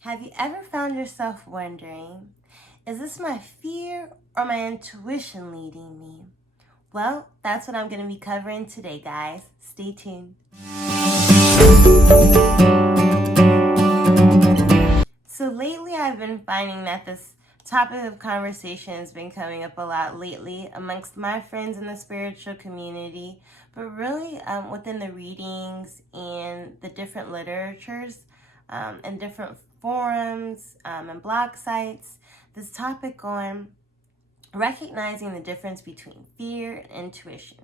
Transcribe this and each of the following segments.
Have you ever found yourself wondering, is this my fear or my intuition leading me? Well, that's what I'm going to be covering today, guys. Stay tuned. So lately I've been finding that this topic of conversation has been coming up a lot lately amongst my friends in the spiritual community, but really within the readings and the different literatures and different forums and blog sites. This topic on recognizing the difference between fear and intuition.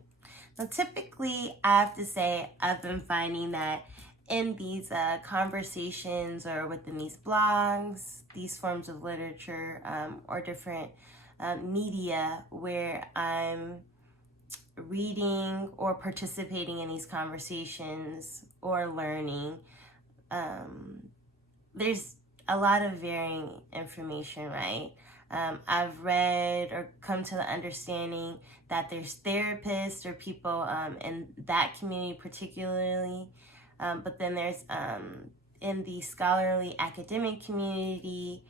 Now, typically, I have to say I've been finding that in these conversations or within these blogs, these forms of literature, or different media where I'm reading or participating in these conversations or learning, there's a lot of varying information, right? I've read or come to the understanding that there's therapists or people in that community particularly, but then there's in the scholarly academic community,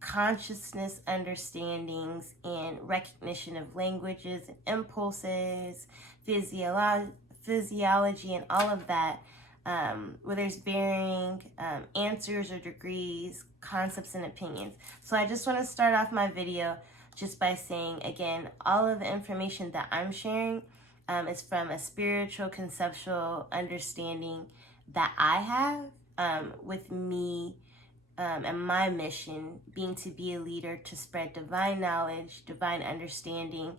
consciousness understandings and recognition of languages and impulses, physiology and all of that, where there's varying answers or degrees, concepts, and opinions. So I just want to start off my video just by saying, again, all of the information that I'm sharing is from a spiritual, conceptual understanding that I have with me and my mission being to be a leader to spread divine knowledge, divine understanding.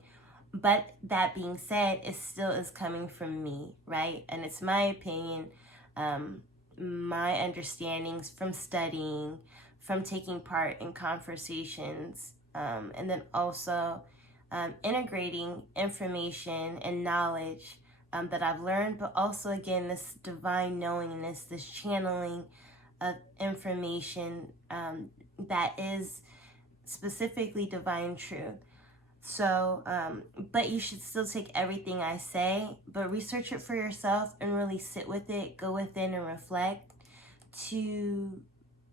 But that being said, it still is coming from me, right? And it's my opinion, my understandings from studying, from taking part in conversations, and then also integrating information and knowledge that I've learned, but also, again, this divine knowingness, this channeling of information that is specifically divine truth. So, but you should still take everything I say, but research it for yourself and really sit with it, go within and reflect to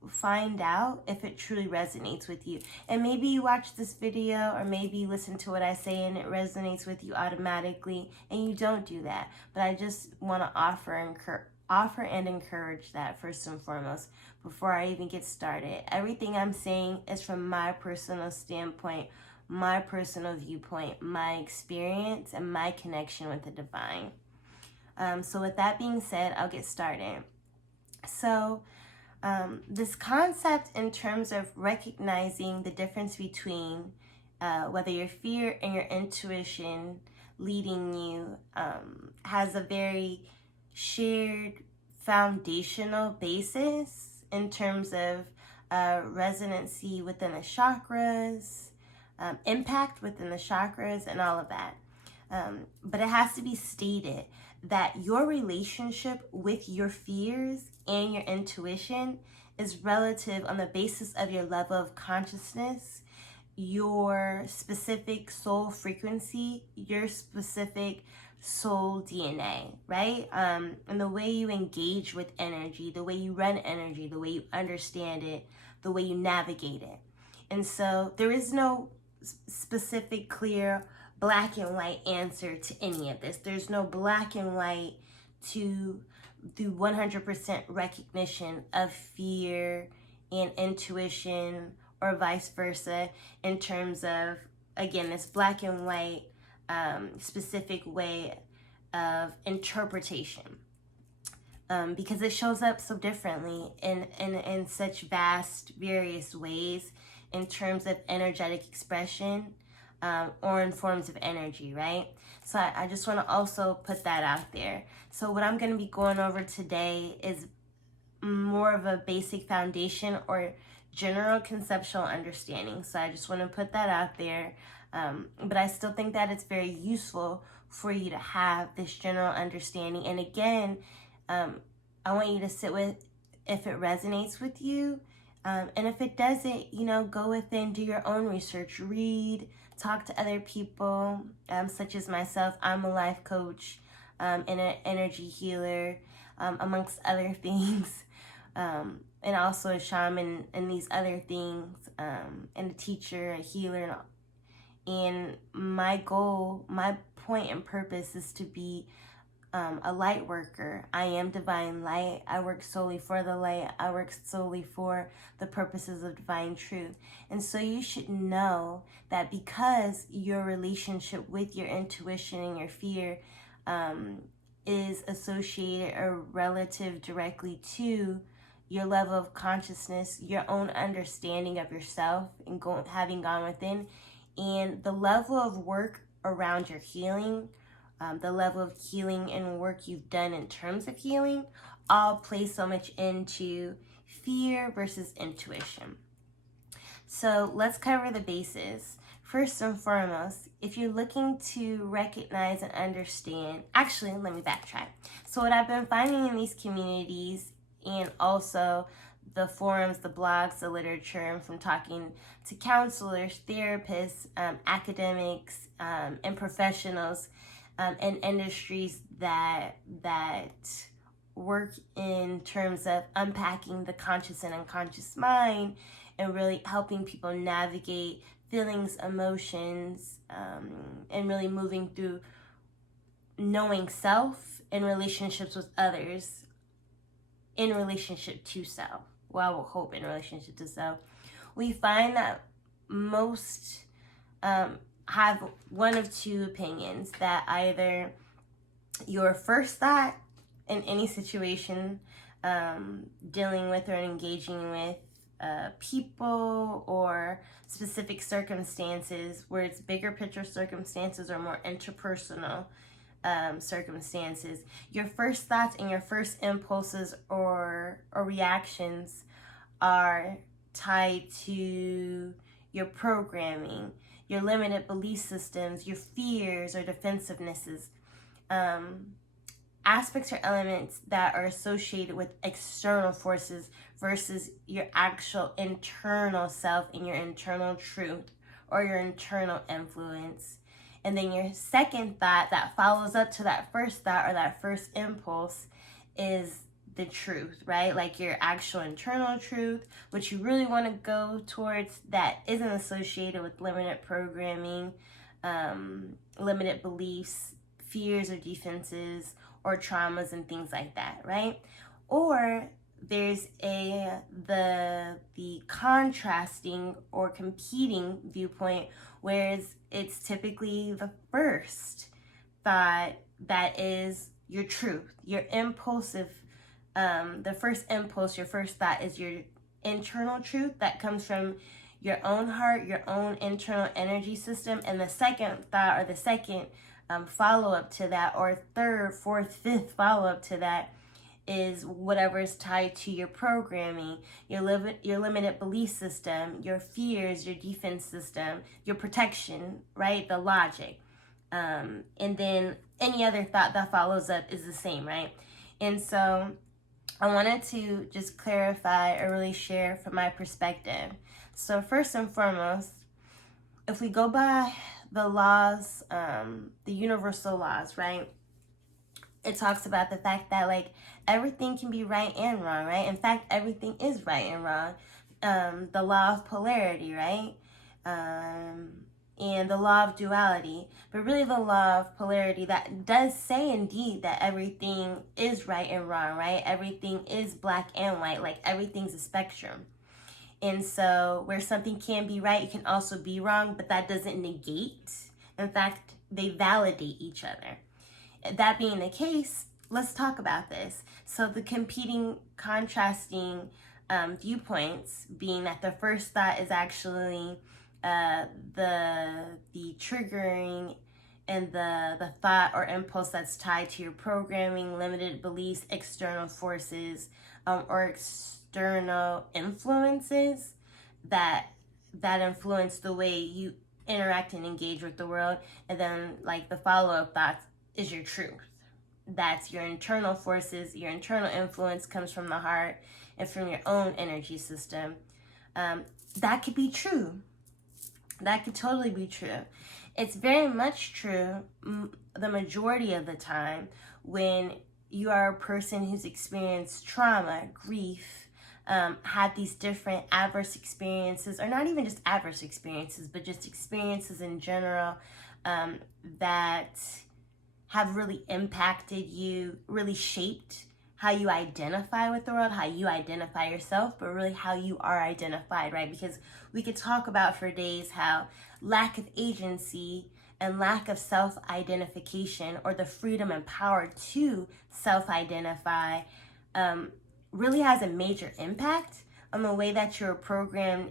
find out if it truly resonates with you. And maybe you watch this video or maybe you listen to what I say and it resonates with you automatically and you don't do that. But I just want to offer and encourage that first and foremost before I even get started. Everything I'm saying is from my personal standpoint, my personal viewpoint, my experience, and my connection with the divine. So with that being said, I'll get started. So this concept in terms of recognizing the difference between whether your fear and your intuition leading you has a very shared foundational basis in terms of resonancy within the chakras, impact within the chakras, and all of that. But it has to be stated that your relationship with your fears and your intuition is relative on the basis of your level of consciousness, your specific soul frequency, your specific soul DNA, right? And the way you engage with energy, the way you run energy, the way you understand it, the way you navigate it. And so there is no specific, clear, black and white answer to any of this. There's no black and white to the 100% recognition of fear and intuition or vice versa in terms of, again, this black and white specific way of interpretation. Because it shows up so differently in such vast, various ways in terms of energetic expression or in forms of energy, right? So I just want to also put that out there. So what I'm going to be going over today is more of a basic foundation or general conceptual understanding. So I just want to put that out there. But I still think that it's very useful for you to have this general understanding. And again, I want you to sit with if it resonates with you. And if it doesn't, go within, do your own research, read, talk to other people, such as myself. I'm a life coach and an energy healer, amongst other things. and also a shaman and these other things, and a teacher, a healer, and my goal, my point and purpose is to be a light worker. I am divine light. I work solely for the light. I work solely for the purposes of divine truth. And so you should know that because your relationship with your intuition and your fear is associated or relative directly to your level of consciousness, your own understanding of yourself, and having gone within, and the level of work around your healing, the level of healing and work you've done in terms of healing, all play so much into fear versus intuition. So let's cover the bases. First and foremost, if you're looking to recognize and understand, actually, let me backtrack. So what I've been finding in these communities, and also the forums, the blogs, the literature, and from talking to counselors, therapists, academics, and professionals, in industries that work in terms of unpacking the conscious and unconscious mind, and really helping people navigate feelings, emotions, and really moving through knowing self and relationships with others in relationship to self. Well, I will hope in relationship to self. We find that most have one of two opinions, that either your first thought in any situation dealing with or engaging with people or specific circumstances, where it's bigger picture circumstances or more interpersonal circumstances, your first thoughts and your first impulses or reactions are tied to your programming, your limited belief systems, your fears or defensivenesses, aspects or elements that are associated with external forces versus your actual internal self and your internal truth or your internal influence. And then your second thought that follows up to that first thought or that first impulse is the truth, right? Like your actual internal truth, which you really want to go towards, that isn't associated with limited programming, limited beliefs, fears or defenses, or traumas and things like that, right? Or there's the contrasting or competing viewpoint, whereas it's typically the first thought that is your truth, your impulsive, the first impulse, your first thought is your internal truth that comes from your own heart, your own internal energy system. And the second thought, or the second follow-up to that, or third, fourth, fifth follow-up to that, is whatever is tied to your programming, your limited belief system, your fears, your defense system, your protection, right? The logic. And then any other thought that follows up is the same, right? And so I wanted to just clarify or really share from my perspective. So first and foremost, if we go by the laws, the universal laws, right? It talks about the fact that like everything can be right and wrong, right? In fact, everything is right and wrong. The law of polarity, right? And the law of duality. But really the law of polarity, that does say indeed that everything is right and wrong, right? Everything is black and white, like everything's a spectrum. And so where something can be right, it can also be wrong, but that doesn't negate. In fact, they validate each other. That being the case, let's talk about this. So the competing, contrasting viewpoints, being that the first thought is actually the triggering and the thought or impulse that's tied to your programming, limited beliefs, external forces, or external influences that influence the way you interact and engage with the world. And then like the follow-up thoughts is your truth. That's your internal forces, your internal influence comes from the heart and from your own energy system. That could be true. That could totally be true. It's very much true the majority of the time when you are a person who's experienced trauma, grief, had these different adverse experiences, or not even just adverse experiences, but just experiences in general that have really impacted you, really shaped how you identify with the world, how you identify yourself, but really how you are identified, right? Because we could talk about for days how lack of agency and lack of self-identification, or the freedom and power to self-identify, really has a major impact on the way that you're programmed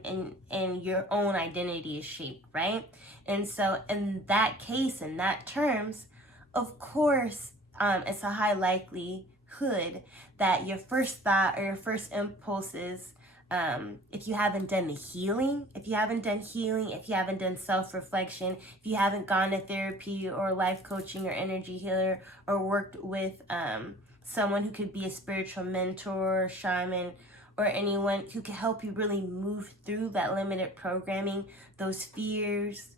and your own identity is shaped, right? And so in that case, in that terms, of course, it's a high likelihood that your first thought or your first impulses, if you haven't done the healing, if you haven't done self-reflection, if you haven't gone to therapy or life coaching or energy healer, or worked with someone who could be a spiritual mentor, shaman, or anyone who can help you really move through that limited programming, those fears,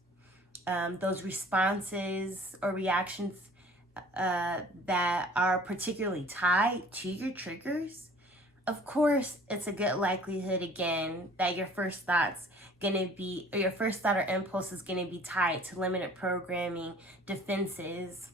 those responses or reactions that are particularly tied to your triggers, of course, it's a good likelihood, again, that your first thought or impulse is going to be tied to limited programming, defenses,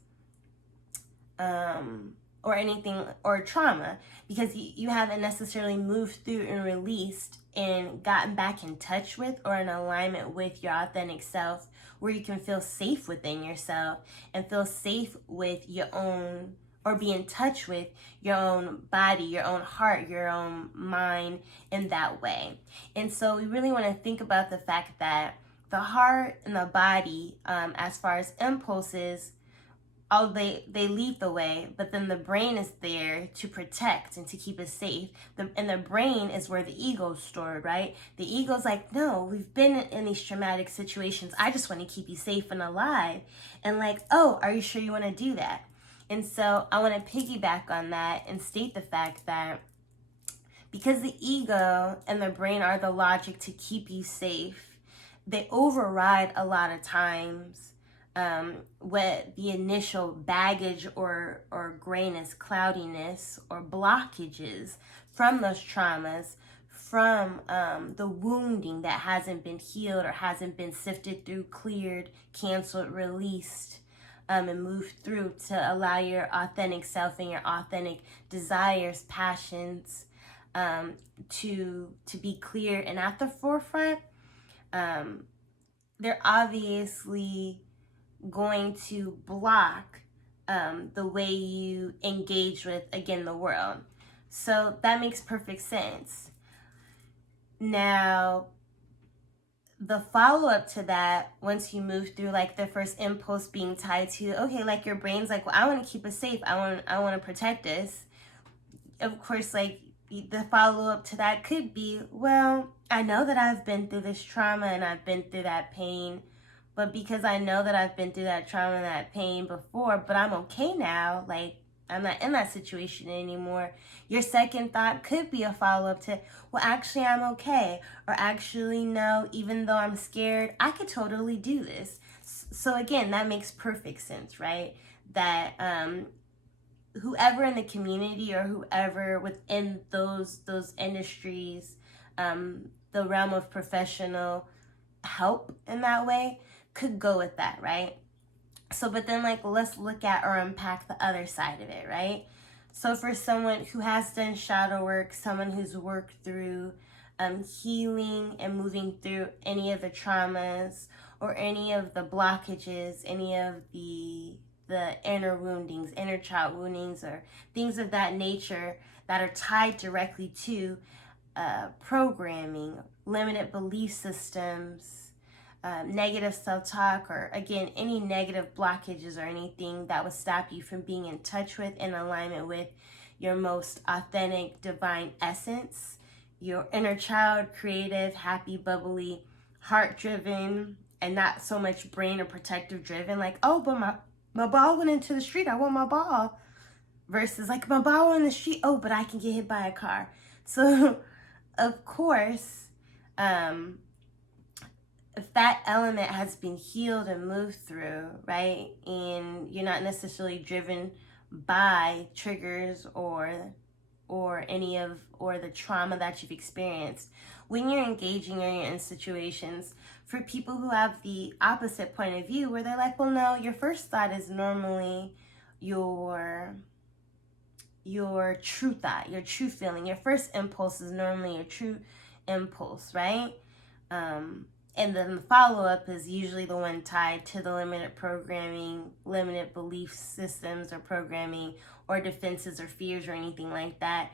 or anything, or trauma, because you haven't necessarily moved through and released and gotten back in touch with or in alignment with your authentic self, where you can feel safe within yourself and feel safe with your own, or be in touch with your own body, your own heart, your own mind in that way. And so we really want to think about the fact that the heart and the body, as far as impulses, they lead the way, but then the brain is there to protect and to keep us safe. And the brain is where the ego is stored, right? The ego's like, no, we've been in these traumatic situations. I just want to keep you safe and alive. And like, oh, are you sure you want to do that? And so I want to piggyback on that and state the fact that because the ego and the brain are the logic to keep you safe, they override a lot of times what the initial baggage or grayness, cloudiness, or blockages from those traumas, from the wounding that hasn't been healed or hasn't been sifted through, cleared, canceled, released, and moved through to allow your authentic self and your authentic desires, passions, to be clear and at the forefront. They're obviously going to block the way you engage with, again, the world. So that makes perfect sense. Now, the follow-up to that, once you move through like the first impulse being tied to, okay, like your brain's like, well, I want to keep us safe, I want to protect us. Of course, like the follow-up to that could be, well, I know that I've been through this trauma and I've been through that pain, but because I know that I've been through that trauma and that pain before, but I'm okay now, like I'm not in that situation anymore. Your second thought could be a follow-up to, well, actually I'm okay. Or actually, no, even though I'm scared, I could totally do this. So again, that makes perfect sense, right? That whoever in the community or whoever within those industries, the realm of professional help in that way, could go with that, right? So, but then like, let's look at or unpack the other side of it, right? So for someone who has done shadow work, someone who's worked through healing and moving through any of the traumas or any of the blockages, any of the inner woundings, inner child woundings, or things of that nature that are tied directly to programming, limited belief systems, negative self-talk, or again, any negative blockages or anything that would stop you from being in touch with, in alignment with your most authentic divine essence, your inner child, creative, happy, bubbly, heart-driven, and not so much brain or protective driven, like, oh, but my ball went into the street, I want my ball, versus like, my ball went in the street, oh, but I can get hit by a car. So of course, if that element has been healed and moved through, right, and you're not necessarily driven by triggers or the trauma that you've experienced when you're engaging or you're in situations. For people who have the opposite point of view, where they're like, well, no, your first thought is normally your true thought, your true feeling. Your first impulse is normally your true impulse, right? And then the follow-up is usually the one tied to the limited programming, limited belief systems or programming or defenses or fears or anything like that.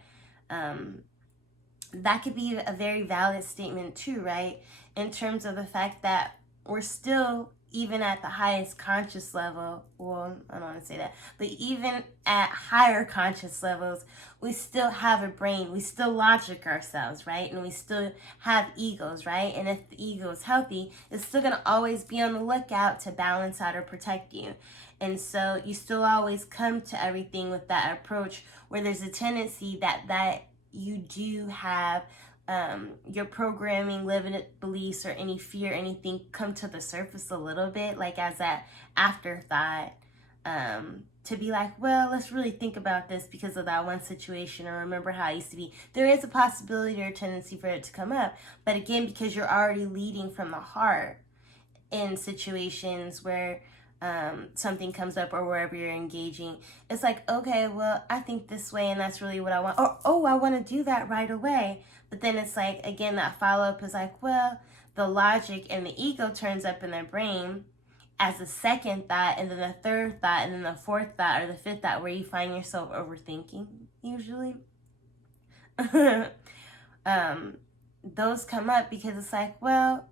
That could be a very valid statement too, right? In terms of the fact that we're still, even at the highest conscious level, well, I don't want to say that, but even at higher conscious levels, we still have a brain. We still logic ourselves, right? And we still have egos, right? And if the ego is healthy, it's still going to always be on the lookout to balance out or protect you. And so you still always come to everything with that approach, where there's a tendency that you do have your programming, limited beliefs, or any fear, anything come to the surface a little bit, like as that afterthought, to be like, well, let's really think about this because of that one situation, or remember how it used to be. There is a possibility or a tendency for it to come up, but again, because you're already leading from the heart in situations where something comes up or wherever you're engaging, it's like, okay, well, I think this way and that's really what I want. Or, oh, I want to do that right away. But then it's like, again, that follow-up is like, well, the logic and the ego turns up in their brain as a second thought, and then the third thought, and then the fourth thought, or the fifth thought, where you find yourself overthinking, usually. Those come up because it's like, well,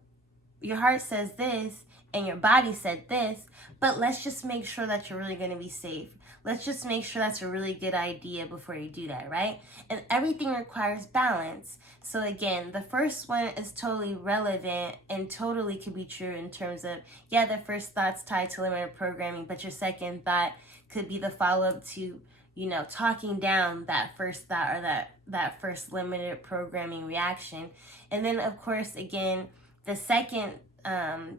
your heart says this, and your body said this, but let's just make sure that you're really going to be safe. Let's just make sure that's a really good idea before you do that, right? And everything requires balance. So again, the first one is totally relevant and totally could be true in terms of, yeah, the first thought's tied to limited programming, but your second thought could be the follow-up to, talking down that first thought or that first limited programming reaction. And then, of course, again, the second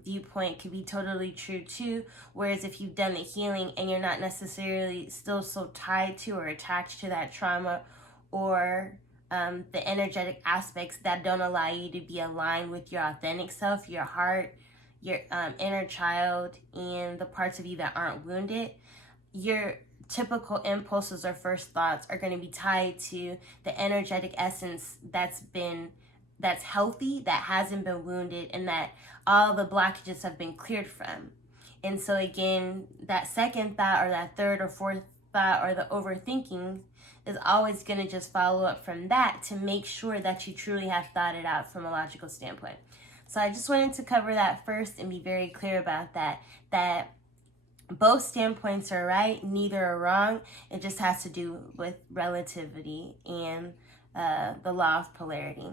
viewpoint could be totally true too, whereas if you've done the healing and you're not necessarily still so tied to or attached to that trauma or the energetic aspects that don't allow you to be aligned with your authentic self, your heart, your inner child, and the parts of you that aren't wounded, your typical impulses or first thoughts are going to be tied to the energetic essence that's healthy, that hasn't been wounded, and that all the blockages have been cleared from. And so again, that second thought or that third or fourth thought or the overthinking is always going to just follow up from that to make sure that you truly have thought it out from a logical standpoint. So I just wanted to cover that first and be very clear about that both standpoints are right, neither are wrong. It just has to do with relativity and the law of polarity.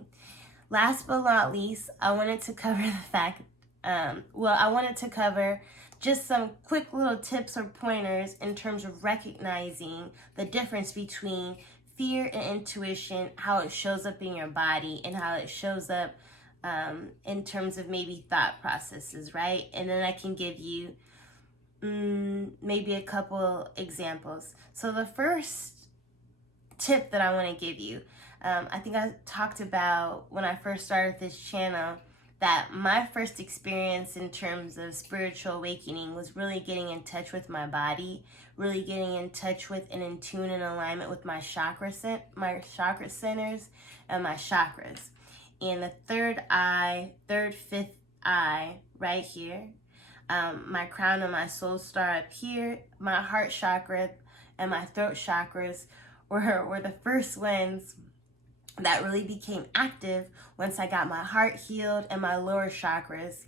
Last but not least, I wanted to cover the fact, I wanted to cover just some quick little tips or pointers in terms of recognizing the difference between fear and intuition, how it shows up in your body, and how it shows up in terms of maybe thought processes, right? And then I can give you maybe a couple examples. So the first tip that I want to give you, I think I talked about when I first started this channel that my first experience in terms of spiritual awakening was really getting in touch with my body, really getting in touch with and in tune and alignment with my chakra centers and my chakras. And the third, fifth eye right here, my crown and my soul star up here, my heart chakra and my throat chakras were the first ones that really became active once I got my heart healed and my lower chakras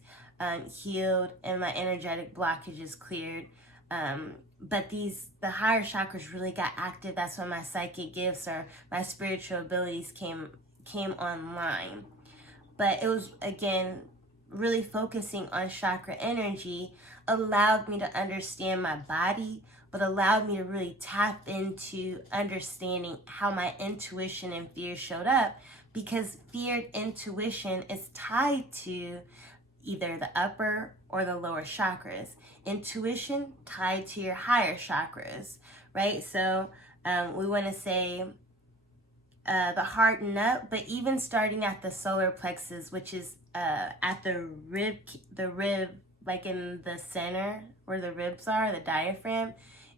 healed and my energetic blockages cleared. But the higher chakras really got active. That's when my psychic gifts or my spiritual abilities came online. But it was, again, really focusing on chakra energy allowed me to understand my body, but allowed me to really tap into understanding how my intuition and fear showed up, because feared intuition is tied to either the upper or the lower chakras. Intuition tied to your higher chakras, right? So we want to say the heart and up, but even starting at the solar plexus, which is at the rib, like in the center where the ribs are, the diaphragm,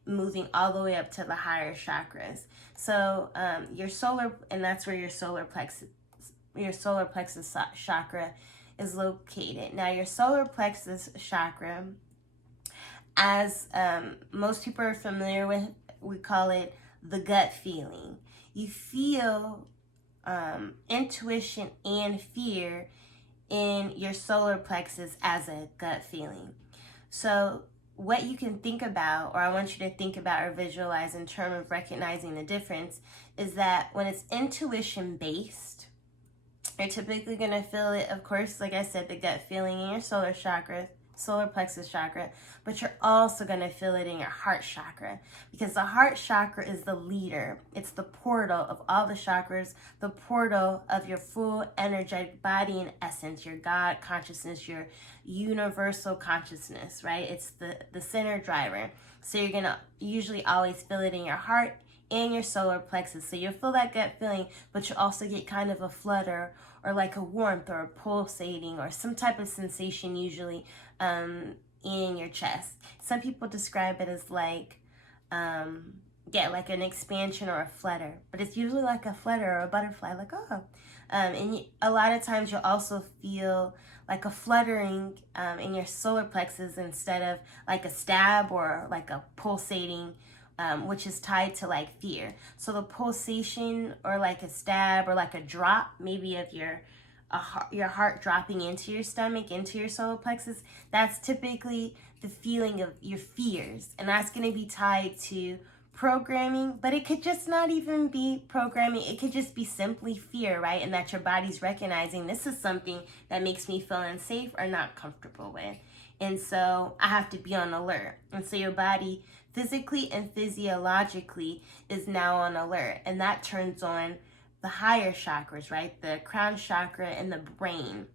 moving all the way up to the higher chakras. So your solar, and that's where your solar plexus chakra is located. Now your solar plexus chakra, as most people are familiar with, we call it the gut feeling. You feel intuition and fear in your solar plexus as a gut feeling. So what you can think about, or I want you to think about or visualize in terms of recognizing the difference, is that when it's intuition based, you're typically going to feel it, of course, like I said, the gut feeling in your solar plexus chakra, but you're also going to feel it in your heart chakra, because the heart chakra is the leader. It's the portal of all the chakras, the portal of your full energetic body and essence, your God consciousness, your universal consciousness, right? It's the center driver. So you're going to usually always feel it in your heart and your solar plexus. So you'll feel that gut feeling, but you'll also get kind of a flutter or like a warmth or a pulsating or some type of sensation usually in your chest. Some people describe it as like, like an expansion or a flutter, but it's usually like a flutter or a butterfly, like, oh. A lot of times you'll also feel like a fluttering in your solar plexus instead of like a stab or like a pulsating, which is tied to like fear. So the pulsation or like a stab or like a drop, maybe of your heart dropping into your stomach, into your solar plexus, that's typically the feeling of your fears. And that's going to be tied to programming, but it could just not even be programming. It could just be simply fear, right? And that your body's recognizing this is something that makes me feel unsafe or not comfortable with. And so I have to be on alert. And so your body physically and physiologically is now on alert. And that turns on the higher chakras, right? The crown chakra and the brain.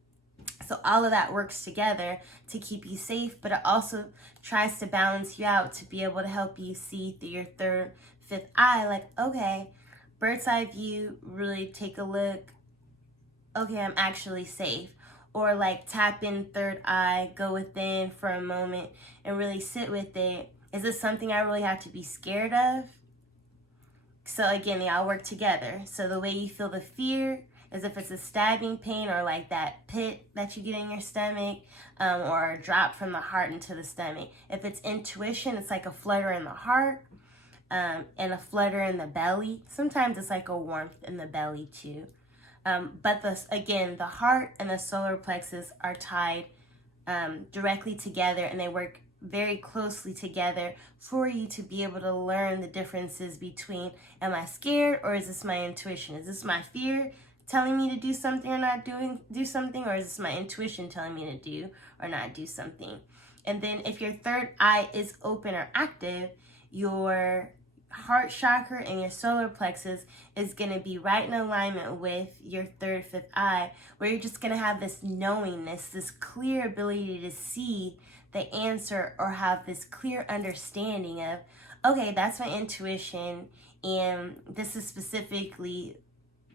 So all of that works together to keep you safe, but it also tries to balance you out to be able to help you see through your third, fifth eye, like, okay, bird's eye view, really take a look. Okay, I'm actually safe. Or like tap in third eye, go within for a moment and really sit with it. Is this something I really have to be scared of? So again, they all work together. So the way you feel the fear is if it's a stabbing pain or like that pit that you get in your stomach, or a drop from the heart into the stomach. If it's intuition, it's like a flutter in the heart and a flutter in the belly. Sometimes it's like a warmth in the belly too. But the heart and the solar plexus are tied directly together, and they work very closely together for you to be able to learn the differences between, am I scared, or is this my intuition? Is this my fear telling me to do something or not do something, or is this my intuition telling me to do or not do something? And then if your third eye is open or active, your heart chakra and your solar plexus is going to be right in alignment with your third, fifth eye, where you're just going to have this knowingness, this clear ability to see the answer or have this clear understanding of, okay, that's my intuition, and this is specifically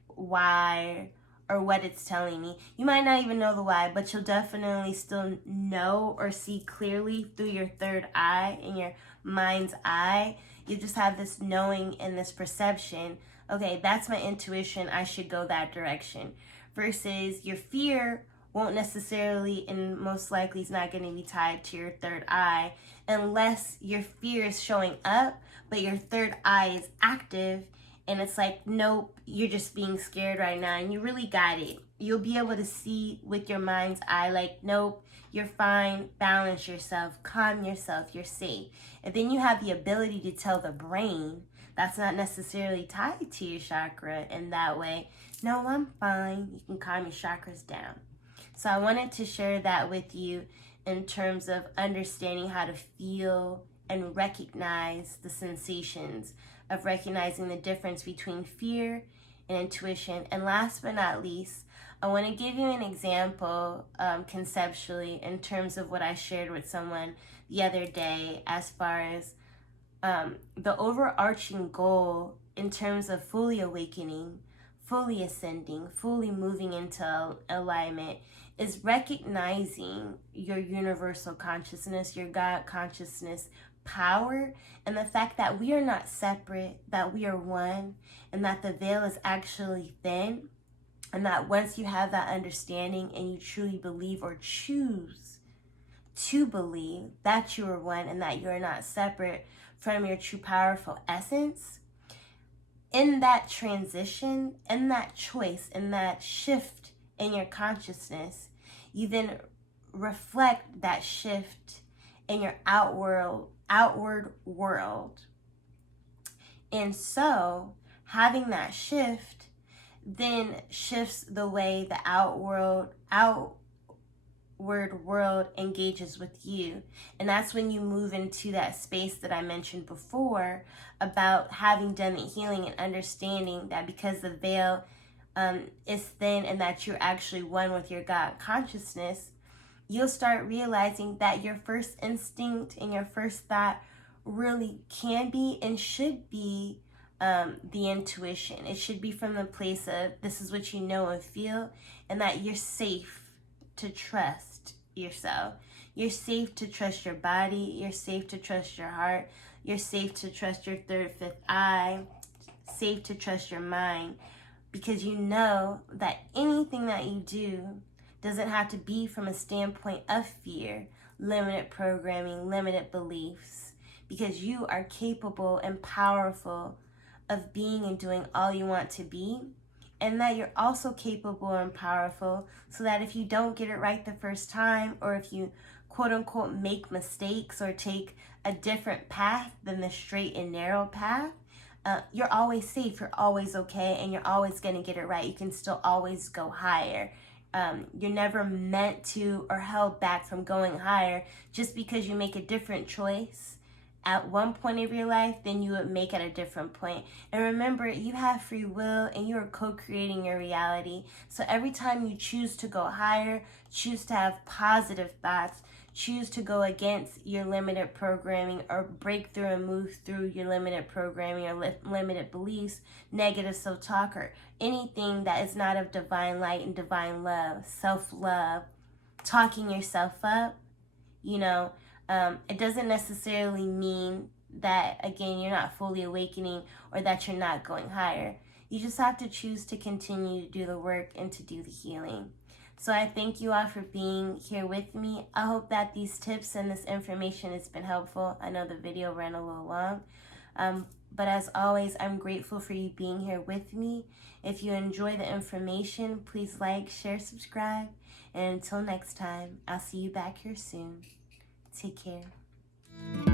why or what it's telling me. You might not even know the why, but you'll definitely still know or see clearly through your third eye, in your mind's eye. You just have this knowing and this perception. Okay, that's my intuition. I should go that direction. Versus your fear won't necessarily, and most likely is not going to be tied to your third eye unless your fear is showing up, but your third eye is active. And it's like, nope, you're just being scared right now. And you really got it. You'll be able to see with your mind's eye, like, nope, you're fine. Balance yourself. Calm yourself. You're safe. And then you have the ability to tell the brain that's not necessarily tied to your chakra in that way, no, I'm fine. You can calm your chakras down. So I wanted to share that with you in terms of understanding how to feel and recognize the sensations of recognizing the difference between fear and intuition. And last but not least, I want to give you an example conceptually in terms of what I shared with someone the other day as far as the overarching goal in terms of fully awakening, fully ascending, fully moving into alignment is recognizing your universal consciousness, your God consciousness power, and the fact that we are not separate, that we are one, and that the veil is actually thin, and that once you have that understanding and you truly believe or choose to believe that you are one and that you are not separate from your true powerful essence, in that transition, in that choice, in that shift in your consciousness, you then reflect that shift in your outward world. And so having that shift then shifts the way the outward world engages with you. And that's when you move into that space that I mentioned before about having done the healing and understanding that because the veil is thin and that you're actually one with your God consciousness, you'll start realizing that your first instinct and your first thought really can be and should be the intuition. It should be from the place of this is what you know and feel, and that you're safe to trust yourself. You're safe to trust your body. You're safe to trust your heart. You're safe to trust your third, fifth eye. Safe to trust your mind, because you know that anything that you do doesn't have to be from a standpoint of fear, limited programming, limited beliefs, because you are capable and powerful of being and doing all you want to be. And that you're also capable and powerful, so that if you don't get it right the first time, or if you quote unquote make mistakes or take a different path than the straight and narrow path, you're always safe, you're always okay, and you're always going to get it right. You can still always go higher. You're never meant to or held back from going higher just because you make a different choice at one point of your life than you would make at a different point. And remember, you have free will and you are co-creating your reality. So every time you choose to go higher, choose to have positive thoughts, choose to go against your limited programming or break through and move through your limited programming or limited beliefs, negative self-talk, or anything that is not of divine light and divine love, self-love, talking yourself up, it doesn't necessarily mean that, again, you're not fully awakening or that you're not going higher. You just have to choose to continue to do the work and to do the healing. So I thank you all for being here with me. I hope that these tips and this information has been helpful. I know the video ran a little long. But as always, I'm grateful for you being here with me. If you enjoy the information, please like, share, subscribe. And until next time, I'll see you back here soon. Take care.